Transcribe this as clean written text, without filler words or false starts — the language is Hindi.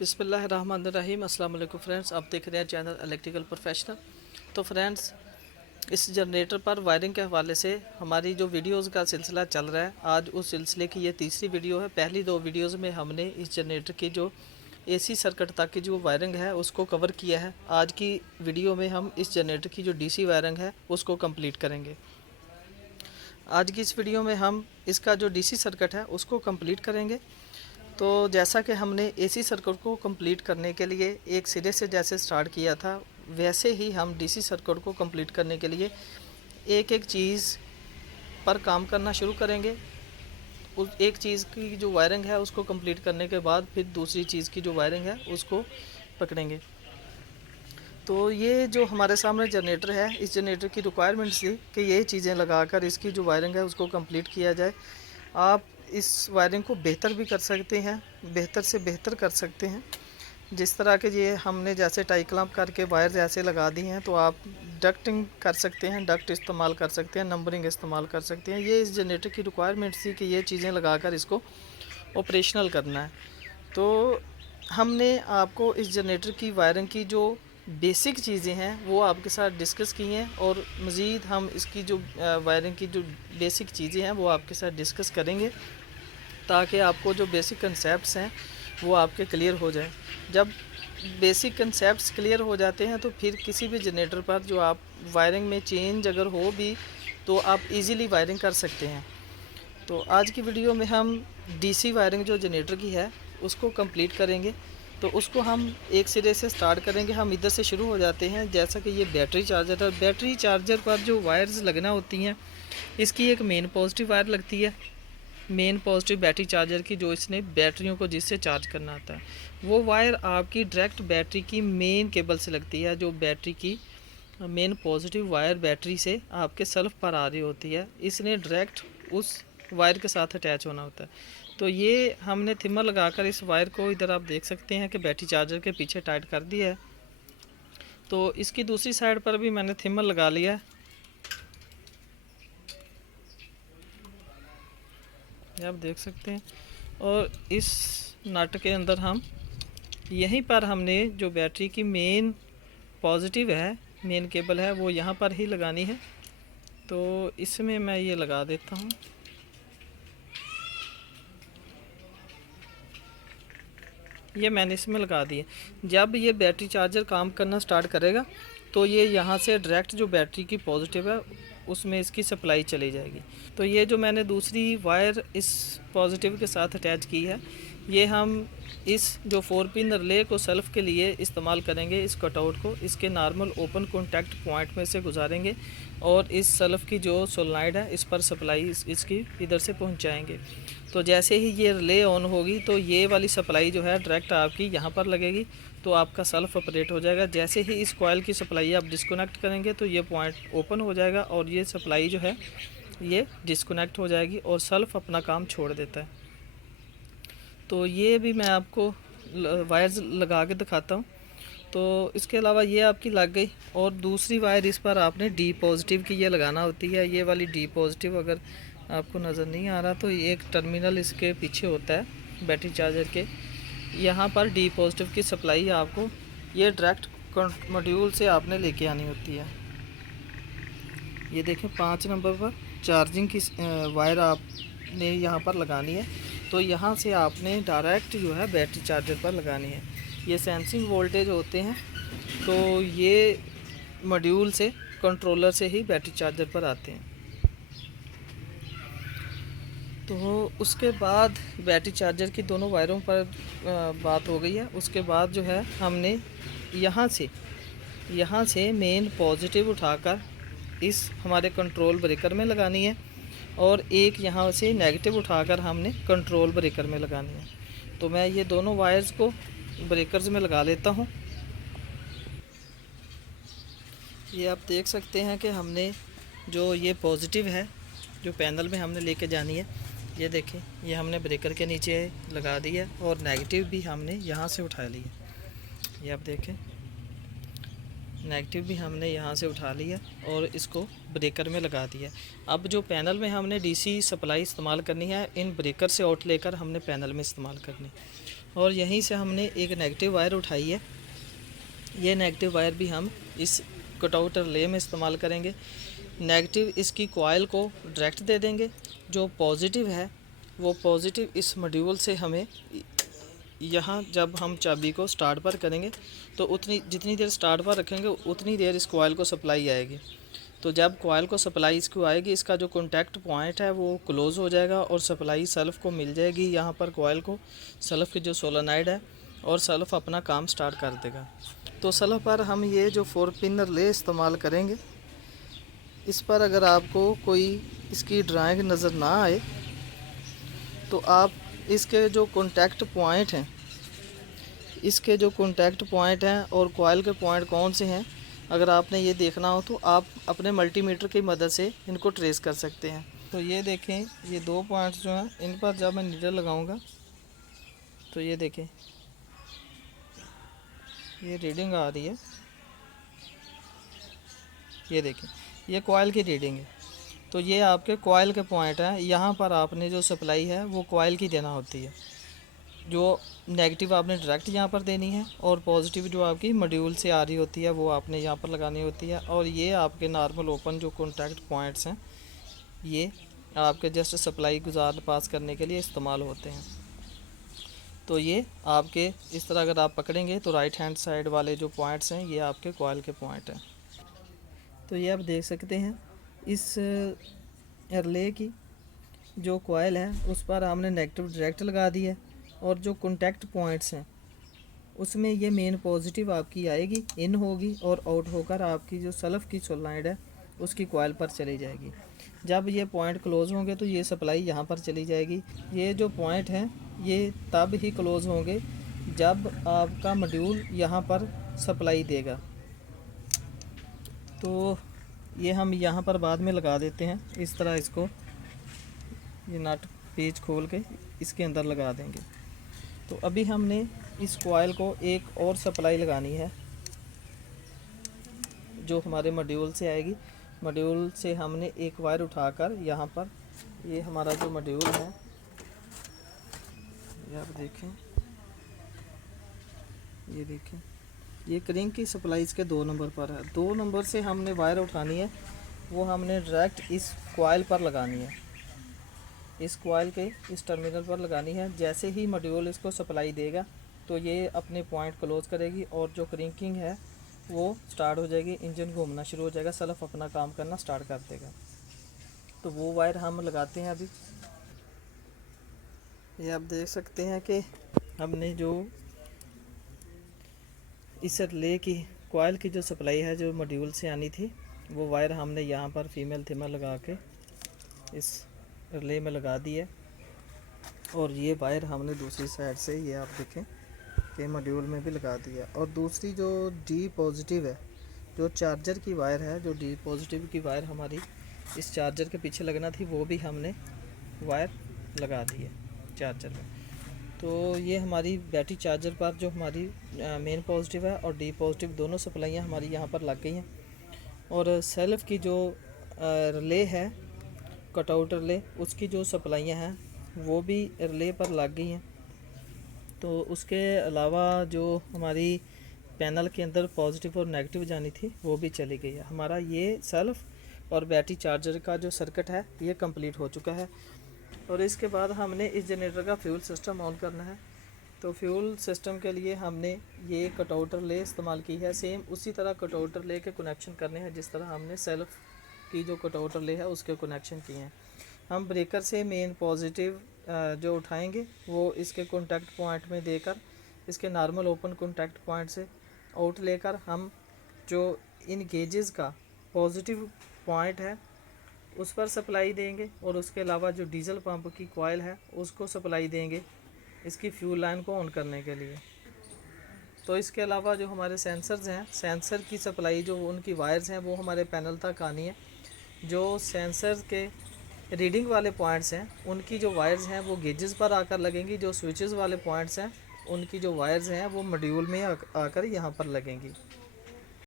बिस्मिल्लाहिर्रहमानिर्रहीम। अस्सलाम वालेकुम फ्रेंड्स, आप देख रहे हैं चैनल इलेक्ट्रिकल प्रोफेशनल। तो फ्रेंड्स, इस जनरेटर पर वायरिंग के हवाले से हमारी जो वीडियोस का सिलसिला चल रहा है, आज उस सिलसिले की ये तीसरी वीडियो है। पहली दो वीडियोस में हमने इस जनरेटर की जो एसी सर्किट तक की जो वायरिंग है उसको कवर किया है। आज की वीडियो में हम इस जनरेटर की जो डीसी वायरिंग है उसको कंप्लीट करेंगे। आज की इस वीडियो में हम इसका जो डीसी सर्किट है उसको कंप्लीट करेंगे। तो जैसा कि हमने एसी सर्किट को कंप्लीट करने के लिए एक सिरे से जैसे स्टार्ट किया था, वैसे ही हम डीसी सर्किट को कंप्लीट करने के लिए एक एक चीज़ पर काम करना शुरू करेंगे। उस एक चीज़ की जो वायरिंग है उसको कंप्लीट करने के बाद फिर दूसरी चीज़ की जो वायरिंग है उसको पकड़ेंगे। तो ये जो हमारे सामने जनरेटर है, इस जनरेटर की रिक्वायरमेंट थी कि ये चीज़ें लगाकर इसकी जो वायरिंग है उसको कंप्लीट किया जाए। आप इस वायरिंग को बेहतर भी कर सकते हैं, बेहतर से बेहतर कर सकते हैं। जिस तरह के ये हमने जैसे टाई क्लैंप करके वायर जैसे लगा दी हैं, तो आप डक्टिंग कर सकते हैं, डक्ट इस्तेमाल कर सकते हैं, नंबरिंग इस्तेमाल कर सकते हैं। ये इस जनरेटर की रिक्वायरमेंट थी कि ये चीज़ें लगाकर इसको ऑपरेशनल करना है। तो हमने आपको इस जनरेटर की वायरिंग की जो बेसिक चीज़ें हैं वो आपके साथ डिस्कस की हैं, और मज़ीद हम इसकी जो वायरिंग की जो बेसिक चीज़ें हैं वो आपके साथ डिस्कस करेंगे, ताकि आपको जो बेसिक कंसेप्ट्स हैं वो आपके क्लियर हो जाए। जब बेसिक कंसेप्ट्स क्लियर हो जाते हैं तो फिर किसी भी जनरेटर पर जो आप वायरिंग में चेंज अगर हो भी तो आप इजीली वायरिंग कर सकते हैं। तो आज की वीडियो में हम डीसी वायरिंग जो जनरेटर की है उसको कंप्लीट करेंगे। तो उसको हम एक सिरे से स्टार्ट करेंगे। हम इधर से शुरू हो जाते हैं। जैसा कि ये बैटरी चार्जर है, बैटरी चार्जर पर जो वायर्स लगना होती हैं, इसकी एक मेन पॉजिटिव वायर लगती है, मेन पॉजिटिव बैटरी चार्जर की, जो इसने बैटरियों को जिससे चार्ज करना आता है। वो वायर आपकी डायरेक्ट बैटरी की मेन केबल से लगती है। जो बैटरी की मेन पॉजिटिव वायर बैटरी से आपके सेल्फ पर आ रही होती है, इसने डायरेक्ट उस वायर के साथ अटैच होना होता है। तो ये हमने थिमर लगाकर इस वायर को, इधर आप देख सकते हैं कि बैटरी चार्जर के पीछे टाइट कर दिया है। तो इसकी दूसरी साइड पर भी मैंने थिमर लगा लिया है, ये आप देख सकते हैं। और इस नट के अंदर हम यहीं पर हमने जो बैटरी की मेन पॉजिटिव है, मेन केबल है, वो यहाँ पर ही लगानी है। तो इसमें मैं ये लगा देता हूँ। ये मैंने इसमें लगा दिए। जब ये बैटरी चार्जर काम करना स्टार्ट करेगा तो ये यहाँ से डायरेक्ट जो बैटरी की पॉजिटिव है उसमें इसकी सप्लाई चली जाएगी। तो ये जो मैंने दूसरी वायर इस पॉजिटिव के साथ अटैच की है, ये हम इस जो 4 पिन रिले को सेल्फ के लिए इस्तेमाल करेंगे। इस कटआउट को इसके नॉर्मल ओपन कॉन्टैक्ट पॉइंट में से गुजारेंगे और इस सेल्फ की जो सोलनॉइड है इस पर सप्लाई इसकी इधर से पहुंचाएंगे। तो जैसे ही ये रिले ऑन होगी तो ये वाली सप्लाई जो है डायरेक्ट आपकी यहाँ पर लगेगी, तो आपका सेल्फ ऑपरेट हो जाएगा। जैसे ही इस कॉइल की सप्लाई आप डिस्कनेक्ट करेंगे तो ये पॉइंट ओपन हो जाएगा और ये सप्लाई जो है ये डिस्कनेक्ट हो जाएगी और सेल्फ अपना काम छोड़ देता है। तो ये भी मैं आपको वायर्स लगा के दिखाता हूँ। तो इसके अलावा ये आपकी लग गई, और दूसरी वायर इस पर आपने डी पॉजिटिव की ये लगाना होती है। ये वाली डी पॉजिटिव अगर आपको नज़र नहीं आ रहा तो ये एक टर्मिनल इसके पीछे होता है बैटरी चार्जर के, यहाँ पर डी पॉजिटिव की सप्लाई आपको ये डायरेक्ट मॉड्यूल से आपने लेके आनी होती है। ये देखें 5 नंबर पर चार्जिंग की वायर आपने यहाँ पर लगानी है। तो यहाँ से आपने डायरेक्ट जो है बैटरी चार्जर पर लगानी है। ये सेंसिंग वोल्टेज होते हैं, तो ये मॉड्यूल से, कंट्रोलर से ही बैटरी चार्जर पर आते हैं। तो उसके बाद बैटरी चार्जर की दोनों वायरों पर बात हो गई है। उसके बाद जो है हमने यहाँ से मेन पॉजिटिव उठाकर इस हमारे कंट्रोल ब्रेकर में लगानी है, और एक यहाँ से नेगेटिव उठाकर हमने कंट्रोल ब्रेकर में लगानी है। तो मैं ये दोनों वायर्स को ब्रेकर्स में लगा लेता हूँ। ये आप देख सकते हैं कि हमने जो ये पॉजिटिव है जो पैनल में हमने लेके जानी है, ये देखें, ये हमने ब्रेकर के नीचे लगा दी है, और नेगेटिव भी हमने यहाँ से उठा ली है। ये आप देखें, नेगेटिव भी हमने यहाँ से उठा लिया और इसको ब्रेकर में लगा दिया। अब जो पैनल में हमने डीसी सप्लाई इस्तेमाल करनी है, इन ब्रेकर से आउट लेकर हमने पैनल में इस्तेमाल करनी। और यहीं से हमने एक नेगेटिव वायर उठाई है। ये नेगेटिव वायर भी हम इस कटआउट रिले में इस्तेमाल करेंगे। नेगेटिव इसकी कॉइल को डायरेक्ट दे देंगे, जो पॉजिटिव है वो पॉजिटिव इस मॉड्यूल से हमें यहाँ जब हम चाबी को स्टार्ट पर करेंगे तो उतनी जितनी देर स्टार्ट पर रखेंगे उतनी देर इस कॉइल को सप्लाई आएगी। तो जब कॉइल को सप्लाई इसको आएगी, इसका जो कॉन्टैक्ट पॉइंट है वो क्लोज़ हो जाएगा और सप्लाई सल्फ़ को मिल जाएगी यहाँ पर कॉइल को, सल्फ़ की जो सोलेनॉइड है, और सल्फ़ अपना काम स्टार्ट कर देगा। तो सल्फ़ पर हम ये जो 4 पिन रिले इस्तेमाल करेंगे, इस पर अगर आपको कोई इसकी ड्राइंग नज़र ना आए तो आप इसके जो कॉन्टैक्ट पॉइंट हैं, इसके जो कॉन्टैक्ट पॉइंट हैं और कॉइल के पॉइंट कौन से हैं, अगर आपने ये देखना हो तो आप अपने मल्टीमीटर की मदद से इनको ट्रेस कर सकते हैं। तो ये देखें, ये 2 पॉइंट्स जो हैं इन पर जब मैं नीडल लगाऊंगा तो ये देखें, ये रीडिंग आ रही है। ये देखें, ये कॉइल की रीडिंग है। तो ये आपके कॉइल के पॉइंट हैं। यहाँ पर आपने जो सप्लाई है वो कॉइल की देना होती है। जो नेगेटिव आपने डायरेक्ट यहाँ पर देनी है और पॉजिटिव जो आपकी मॉड्यूल से आ रही होती है वो आपने यहाँ पर लगानी होती है। और ये आपके नॉर्मल ओपन जो कॉन्टैक्ट पॉइंट्स हैं, ये आपके जस्ट सप्लाई गुजार पास करने के लिए इस्तेमाल होते हैं। तो ये आपके इस तरह अगर आप पकड़ेंगे तो राइट हैंड साइड वाले जो पॉइंट्स हैं ये आपके कॉइल के पॉइंट हैं। तो ये आप देख सकते हैं, इस रिले की जो कॉइल है उस पर हमने नेगेटिव डायरेक्ट लगा दी है, और जो कॉन्टैक्ट पॉइंट्स हैं उसमें ये मेन पॉजिटिव आपकी आएगी, इन होगी, और आउट होकर आपकी जो सल्फ़ की सोलेनॉइड है उसकी कॉइल पर चली जाएगी। जब ये पॉइंट क्लोज़ होंगे तो ये सप्लाई यहाँ पर चली जाएगी। ये जो पॉइंट हैं ये तब ही क्लोज़ होंगे जब आपका मॉड्यूल यहाँ पर सप्लाई देगा। तो ये हम यहाँ पर बाद में लगा देते हैं। इस तरह इसको ये नट पेच खोल के इसके अंदर लगा देंगे। तो अभी हमने इस कॉइल को एक और सप्लाई लगानी है जो हमारे मॉड्यूल से आएगी। मॉड्यूल से हमने एक वायर उठाकर यहाँ पर, ये हमारा जो मॉड्यूल है, ये आप देखें, ये देखें, ये क्रिंग की सप्लाई इसके 2 नंबर पर है। 2 नंबर से हमने वायर उठानी है, वो हमने डायरेक्ट इस कॉइल पर लगानी है, इस कॉइल के इस टर्मिनल पर लगानी है। जैसे ही मॉड्यूल इसको सप्लाई देगा तो ये अपने पॉइंट क्लोज करेगी और जो क्रिंकिंग है वो स्टार्ट हो जाएगी, इंजन घूमना शुरू हो जाएगा, सल्फ़ अपना काम करना स्टार्ट कर देगा। तो वो वायर हम लगाते हैं अभी। ये आप देख सकते हैं कि हमने जो इस रिले की कॉइल की जो सप्लाई है जो मॉड्यूल से आनी थी, वो वायर हमने यहाँ पर फीमेल थिमर लगा के इस रिले में लगा दी है। और ये वायर हमने दूसरी साइड से, ये आप देखें कि मॉड्यूल में भी लगा दिया। और दूसरी जो डी पॉजिटिव है, जो चार्जर की वायर है, जो डी पॉजिटिव की वायर हमारी इस चार्जर के पीछे लगना थी, वो भी हमने वायर लगा दी है चार्जर में। तो ये हमारी बैटरी चार्जर पर जो हमारी मेन पॉजिटिव है और डी पॉजिटिव दोनों सप्लाइयाँ हमारी यहाँ पर लग गई हैं। और सेल्फ की जो रिले है, कटआउट रिले, उसकी जो सप्लाइयाँ हैं वो भी रिले पर लग गई हैं। तो उसके अलावा जो हमारी पैनल के अंदर पॉजिटिव और नेगेटिव जानी थी वो भी चली गई है। हमारा ये सेल्फ और बैटरी चार्जर का जो सर्किट है ये कंप्लीट हो चुका है। और इसके बाद हमने इस जनरेटर का फ्यूल सिस्टम ऑन करना है। तो फ्यूल सिस्टम के लिए हमने ये कटआउट रिले इस्तेमाल की है। सेम उसी तरह कटआउट रिले के कनेक्शन करने हैं जिस तरह हमने सेल्फ की जो कटआउट रिले है उसके कनेक्शन किए हैं। हम ब्रेकर से मेन पॉजिटिव जो उठाएंगे वो इसके कॉन्टैक्ट पॉइंट में देकर, इसके नॉर्मल ओपन कॉन्टैक्ट पॉइंट से आउट लेकर हम जो इन गेजेस का पॉजिटिव पॉइंट है उस पर सप्लाई देंगे। और उसके अलावा जो डीजल पंप की कॉइल है उसको सप्लाई देंगे इसकी फ्यूल लाइन को ऑन करने के लिए। तो इसके अलावा जो हमारे सेंसर्स हैं, सेंसर की सप्लाई जो उनकी वायर्स हैं वो हमारे पैनल तक आनी है। जो सेंसर के रीडिंग वाले पॉइंट्स हैं उनकी जो वायर्स हैं वो गेजेस पर आकर लगेंगी। जो स्विचेस वाले पॉइंट्स हैं उनकी जो वायर्स हैं वो मॉड्यूल में आकर यहाँ पर लगेंगी।